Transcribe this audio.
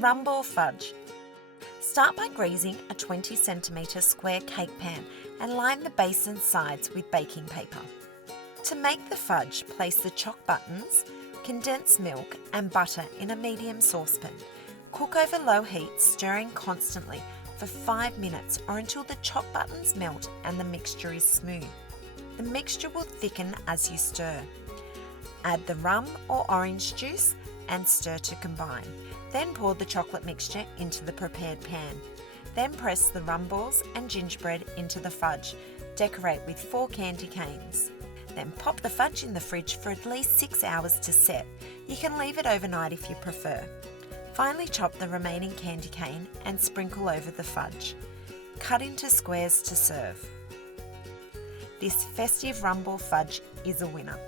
Rumble fudge. Start by greasing a 20 cm square cake pan and line the base and sides with baking paper. To make the fudge, place the choc buttons, condensed milk and butter in a medium saucepan. Cook over low heat, stirring constantly for 5 minutes or until the choc buttons melt and the mixture is smooth. The mixture will thicken as you stir. Add the rum or orange juice and stir to combine. Then pour the chocolate mixture into the prepared pan. Then press the rum balls and gingerbread into the fudge. Decorate with 4 candy canes. Then pop the fudge in the fridge for at least 6 hours to set. You can leave it overnight if you prefer. Finally chop the remaining candy cane and sprinkle over the fudge. Cut into squares to serve. This festive rumble fudge is a winner.